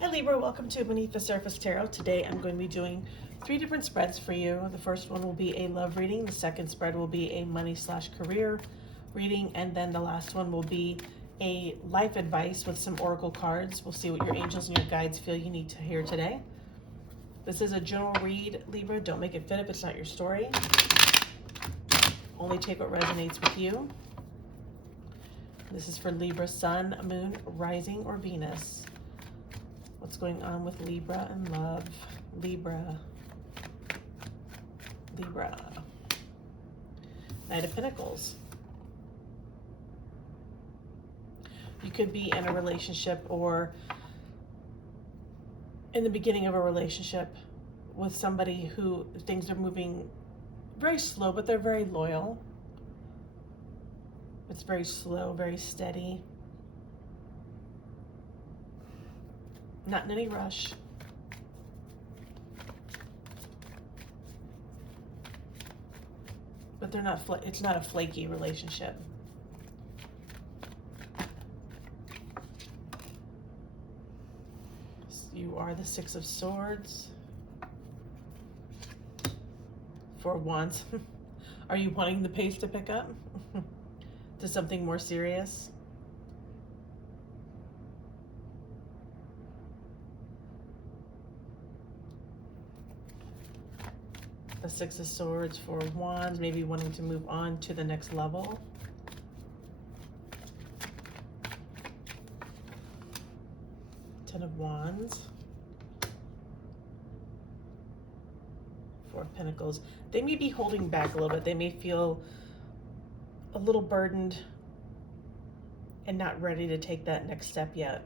Hi Libra, welcome to Beneath the Surface Tarot. Today I'm going to be doing 3 different spreads for you. The first one will be a love reading, the second spread will be a money/career reading, and then the last one will be a life advice with some oracle cards. We'll see what your angels and your guides feel you need to hear today. This is a general read, Libra. Don't make it fit if it's not your story. Only take what resonates with you. This is for Libra, Sun, Moon, Rising, or Venus. What's going on with Libra and love? Libra. Knight of Pentacles. You could be in a relationship or in the beginning of a relationship with somebody who things are moving very slow, but they're very loyal. It's very slow, very steady. Not in any rush. But they're not, it's not a flaky relationship. You are the Six of Swords. Four of Wands. Are you wanting the pace to pick up to something more serious? The Six of Swords, Four of Wands, maybe wanting to move on to the next level. Ten of Wands. Four of Pentacles. They may be holding back a little bit. They may feel a little burdened and not ready to take that next step yet.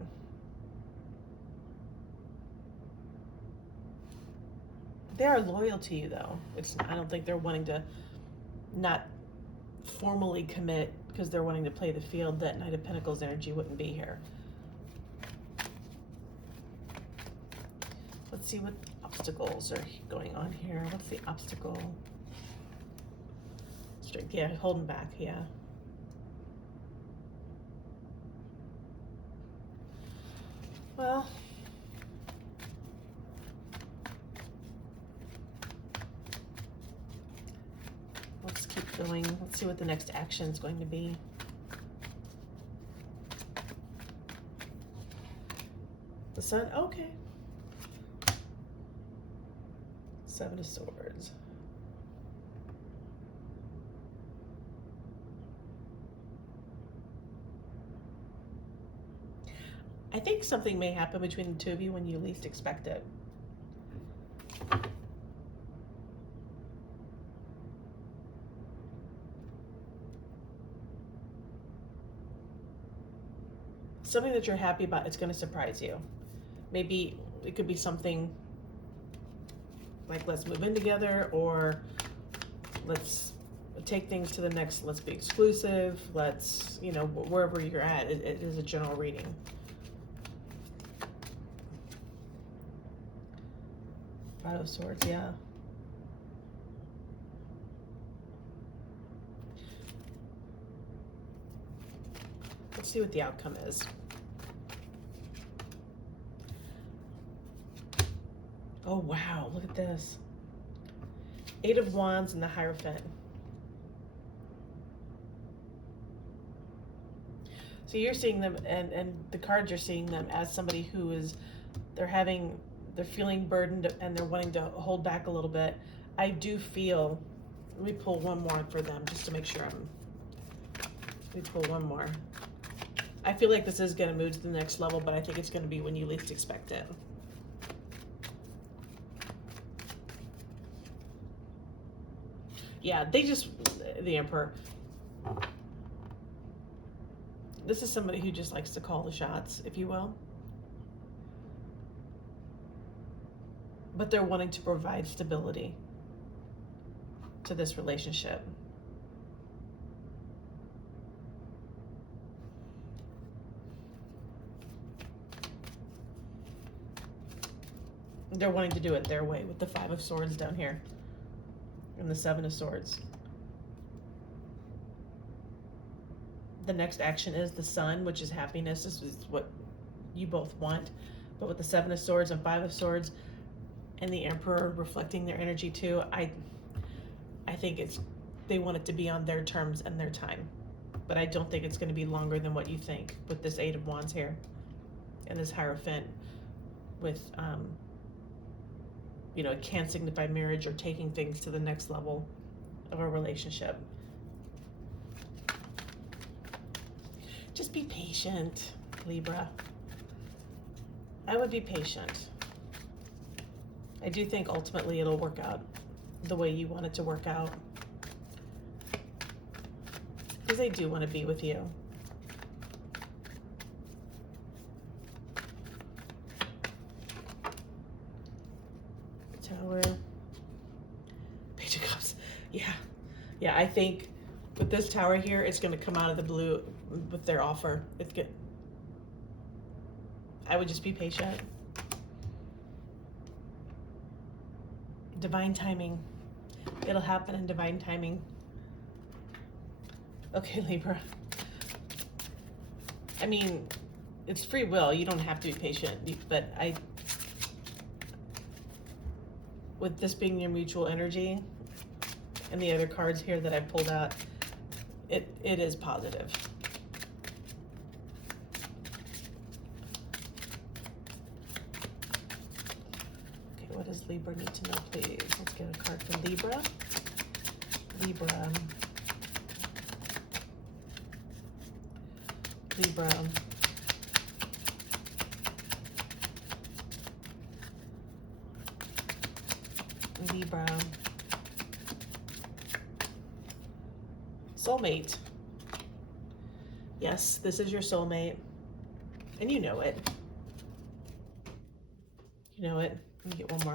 They are loyal to you, though. I don't think they're wanting to not formally commit because they're wanting to play the field. That Knight of Pentacles energy wouldn't be here. Let's see what obstacles are going on here. What's the obstacle? Straight, yeah, holding back, yeah. Well, let's keep going. Let's see what the next action is going to be. The Sun, okay. Seven of Swords. I think something may happen between the two of you when you least expect it. Something that you're happy about, it's going to surprise you. Maybe it could be something like let's move in together, or let's take things to the next, let's be exclusive, let's, you know, wherever you're at, it is a general reading. Five of Swords, yeah. Let's see what the outcome is. Oh, wow, look at this. Eight of Wands and the Hierophant. So you're seeing them, and the cards are seeing them as somebody who is, they're feeling burdened and they're wanting to hold back a little bit. I do feel, let me pull one more for them just to make sure let me pull one more. I feel like this is going to move to the next level, but I think it's going to be when you least expect it. Yeah, the Emperor. This is somebody who just likes to call the shots, if you will. But they're wanting to provide stability to this relationship. They're wanting to do it their way with the Five of Swords down here and the Seven of Swords. The next action is the Sun, which is happiness. This is what you both want. But with the Seven of Swords and Five of Swords and the Emperor reflecting their energy too, I think they want it to be on their terms and their time. But I don't think it's going to be longer than what you think with this Eight of Wands here and this Hierophant with, you know, it can signify marriage or taking things to the next level of a relationship. Just be patient, Libra. I would be patient. I do think ultimately it'll work out the way you want it to work out. Because they do want to be with you. Tower. Page of Cups. Yeah. Yeah, I think with this Tower here, it's going to come out of the blue with their offer. It's good. I would just be patient. Divine timing. It'll happen in divine timing. Okay, Libra. I mean, it's free will. You don't have to be patient, but with this being your mutual energy and the other cards here that I pulled out, it is positive. Okay, what does Libra need to know, please? Let's get a card for Libra. Libra. Libra. Libra. Soulmate. Yes, this is your soulmate. And you know it. You know it. Let me get one more.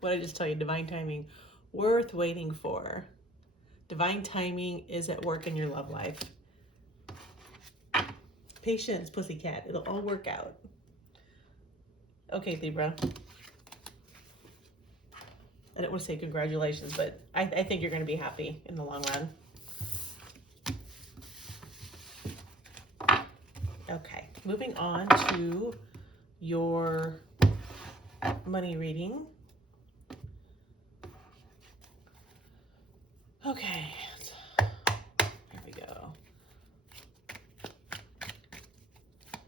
What did I just tell you? Divine timing. Worth waiting for. Divine timing is at work in your love life. Patience, pussycat. It'll all work out. Okay, Libra. I don't want to say congratulations, but I think you're going to be happy in the long run. Okay, moving on to your money reading. Okay, here we go.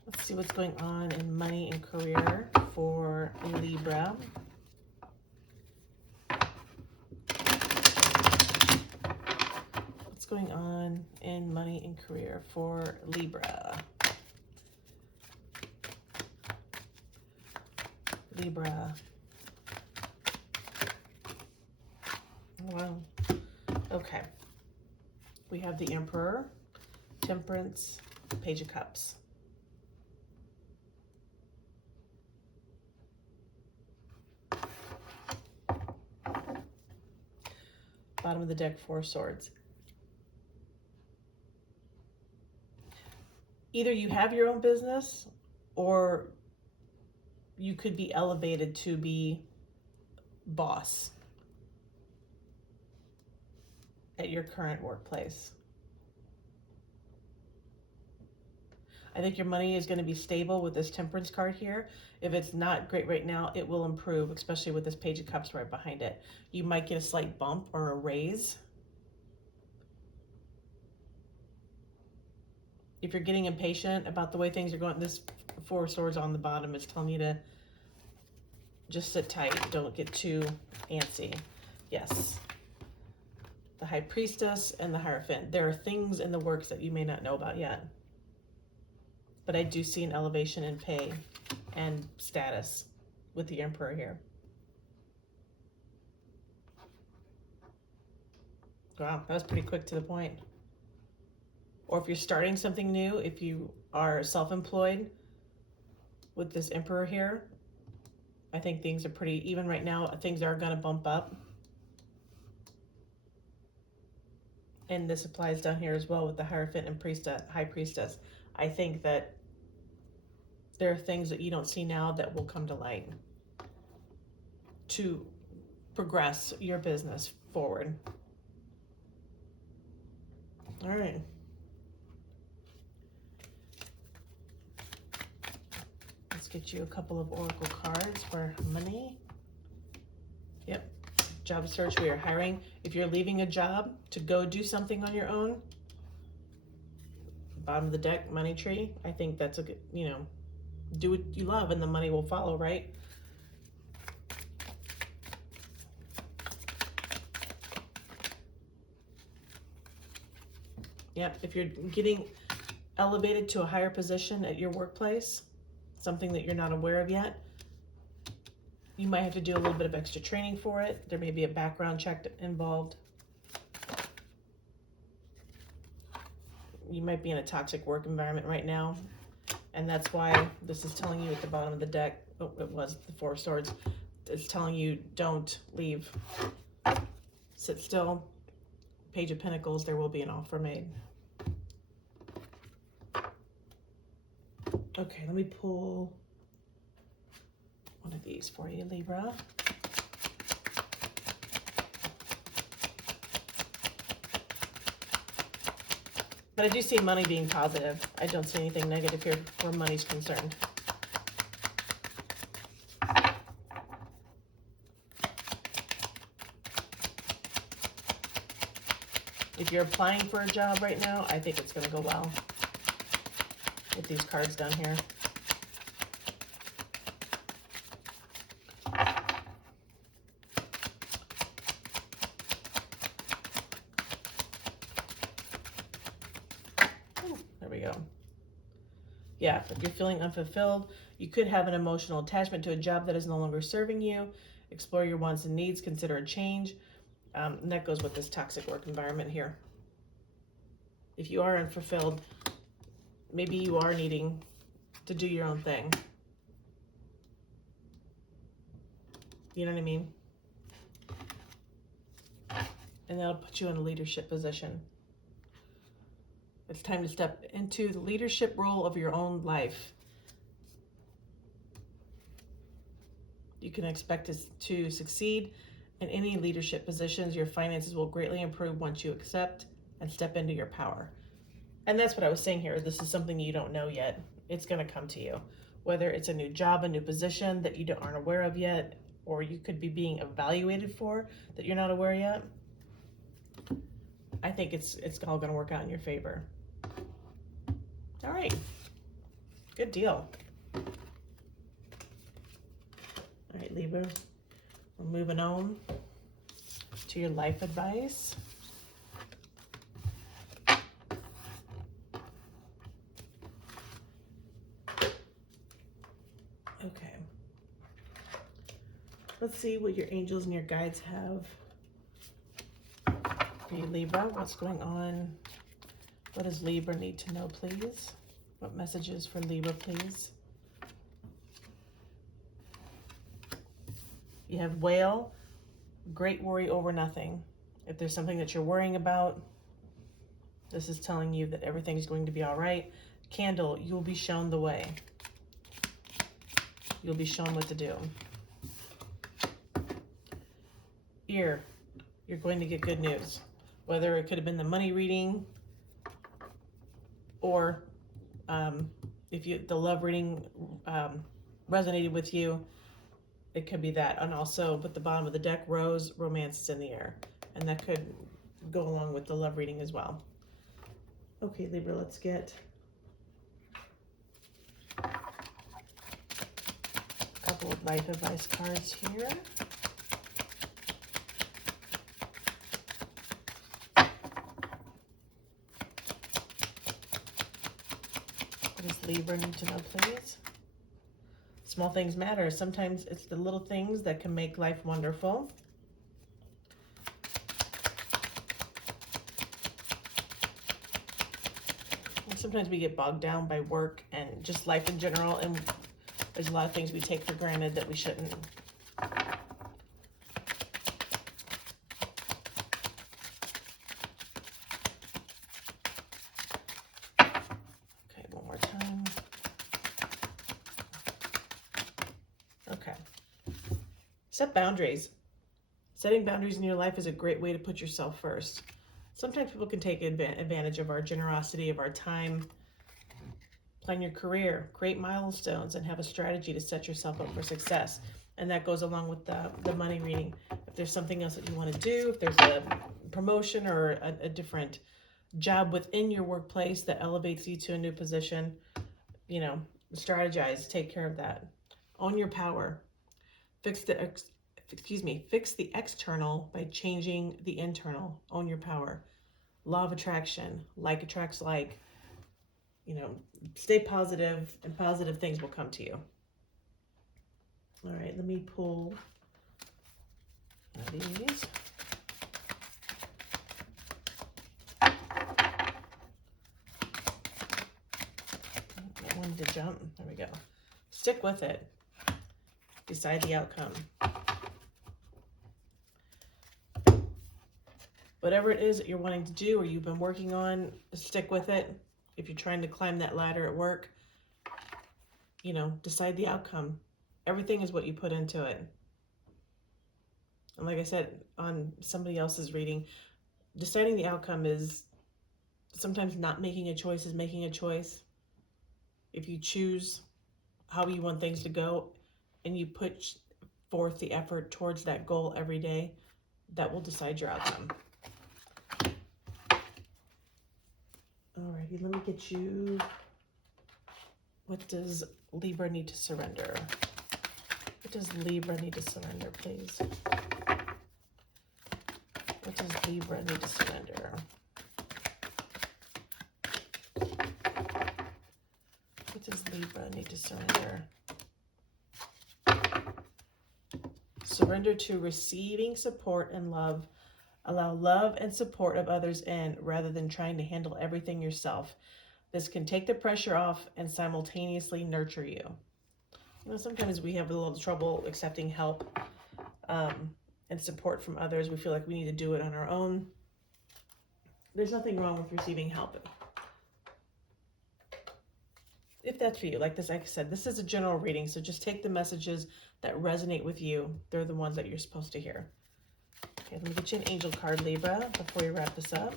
Let's see what's going on in money and career for Libra. What's going on in money and career for Libra? Libra. Wow. Okay. We have the Emperor, Temperance, Page of Cups. Bottom of the deck, Four of Swords. Either you have your own business or you could be elevated to be boss at your current workplace. I think your money is going to be stable with this Temperance card here. If it's not great right now, it will improve, especially with this Page of Cups right behind it. You might get a slight bump or a raise. If you're getting impatient about the way things are going, this Four of Swords on the bottom is telling you to just sit tight. Don't get too antsy. Yes. The High Priestess and the Hierophant. There are things in the works that you may not know about yet. But I do see an elevation in pay and status with the Emperor here. Wow, that was pretty quick to the point. Or if you're starting something new, if you are self-employed with this Emperor here, I think things are pretty, even right now, things are going to bump up. And this applies down here as well with the Hierophant and High Priestess. I think that there are things that you don't see now that will come to light to progress your business forward. All right. get you a couple of oracle cards for money. Yep. Job search, we are hiring. If you're leaving a job to go do something on your own, bottom of the deck, money tree. I think that's a good, you know, do what you love and the money will follow, right? Yep. If you're getting elevated to a higher position at your workplace, something that you're not aware of yet, you might have to do a little bit of extra training for it. There may be a background check involved. You might be in a toxic work environment right now, and that's why this is telling you at the bottom of the deck, oh, it was the Four of Swords, it's telling you don't leave. Sit still. Page of Pentacles, there will be an offer made. Okay, let me pull one of these for you, Libra. But I do see money being positive. I don't see anything negative here where money's concerned. If you're applying for a job right now, I think it's going to go well with these cards down here. Ooh, there we go. Yeah, if you're feeling unfulfilled, you could have an emotional attachment to a job that is no longer serving you. Explore your wants and needs, consider a change. And that goes with this toxic work environment here. If you are unfulfilled, maybe you are needing to do your own thing. You know what I mean? And that'll put you in a leadership position. It's time to step into the leadership role of your own life. You can expect to succeed in any leadership positions. Your finances will greatly improve once you accept and step into your power. And that's what I was saying here. This is something you don't know yet. It's going to come to you. Whether it's a new job, a new position that you aren't aware of yet, or you could be being evaluated for that you're not aware yet. I think it's all going to work out in your favor. All right. Good deal. All right, Libra. We're moving on to your life advice. Okay. Let's see what your angels and your guides have for you, Libra. What's going on? What does Libra need to know, please? What messages for Libra, please? You have Whale, great worry over nothing. If there's something that you're worrying about, this is telling you that everything's going to be all right. Candle, you'll be shown the way. You'll be shown what to do. Ear, you're going to get good news. Whether it could have been the money reading, or if the love reading resonated with you, it could be that. And also, at the bottom of the deck, Rose, romance is in the air. And that could go along with the love reading as well. Okay, Libra, let's get a couple of life advice cards here. What does Libra need to know, please? Small things matter. Sometimes it's the little things that can make life wonderful. And sometimes we get bogged down by work and just life in general, and there's a lot of things we take for granted that we shouldn't. Okay, one more time. Okay. Set boundaries. Setting boundaries in your life is a great way to put yourself first. Sometimes people can take advantage of our generosity, of our time. Plan your career, create milestones, and have a strategy to set yourself up for success. And that goes along with the money reading. If there's something else that you want to do, if there's a promotion or a different job within your workplace that elevates you to a new position, you know, strategize, take care of that. Own your power. Fix the external by changing the internal. Own your power. Law of attraction. Like attracts like. You know, stay positive and positive things will come to you. All right, let me pull these. I wanted to jump. There we go. Stick with it. Decide the outcome. Whatever it is that you're wanting to do or you've been working on, stick with it. If you're trying to climb that ladder at work, you know, decide the outcome. Everything is what you put into it. And like I said on somebody else's reading, deciding the outcome is sometimes not making a choice is making a choice. If you choose how you want things to go and you put forth the effort towards that goal every day, that will decide your outcome. Alrighty, let me get you, what does Libra need to surrender? What does Libra need to surrender, please? What does Libra need to surrender? What does Libra need to surrender? Surrender to receiving support and love. Allow love and support of others in rather than trying to handle everything yourself. This can take the pressure off and simultaneously nurture you. You know, sometimes we have a little trouble accepting help and support from others. We feel like we need to do it on our own. There's nothing wrong with receiving help. If that's for you, like I said, this is a general reading, so just take the messages that resonate with you. They're the ones that you're supposed to hear. Okay, let me get you an angel card, Libra, before we wrap this up.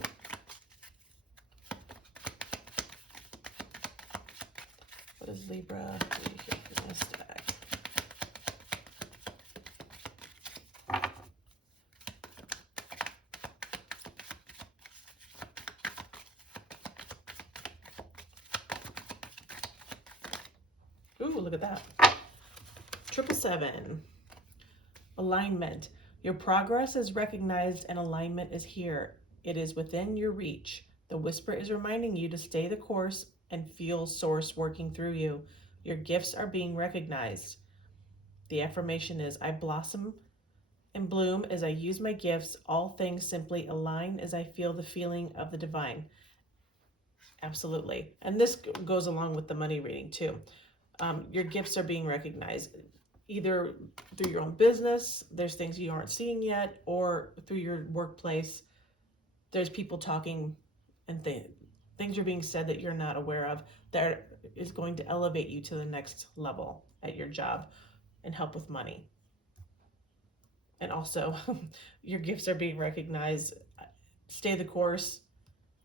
What does Libra do here for this deck? Ooh, look at that. 777. Alignment. Your progress is recognized and alignment is here. It is within your reach. The whisper is reminding you to stay the course and feel source working through you. Your gifts are being recognized. The affirmation is, I blossom and bloom as I use my gifts. All things simply align as I feel the feeling of the divine. Absolutely. And this goes along with the money reading too. Your gifts are being recognized either through your own business, there's things you aren't seeing yet, or through your workplace, there's people talking and things are being said that you're not aware of that is going to elevate you to the next level at your job and help with money. And also, your gifts are being recognized. Stay the course,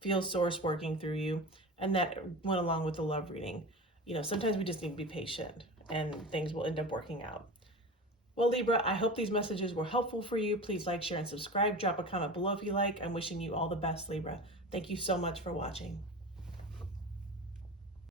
feel source working through you, and that went along with the love reading. You know, sometimes we just need to be patient and things will end up working out. Well, Libra, I hope these messages were helpful for you. Please like, share, and subscribe. Drop a comment below if you like. I'm wishing you all the best, Libra. Thank you so much for watching.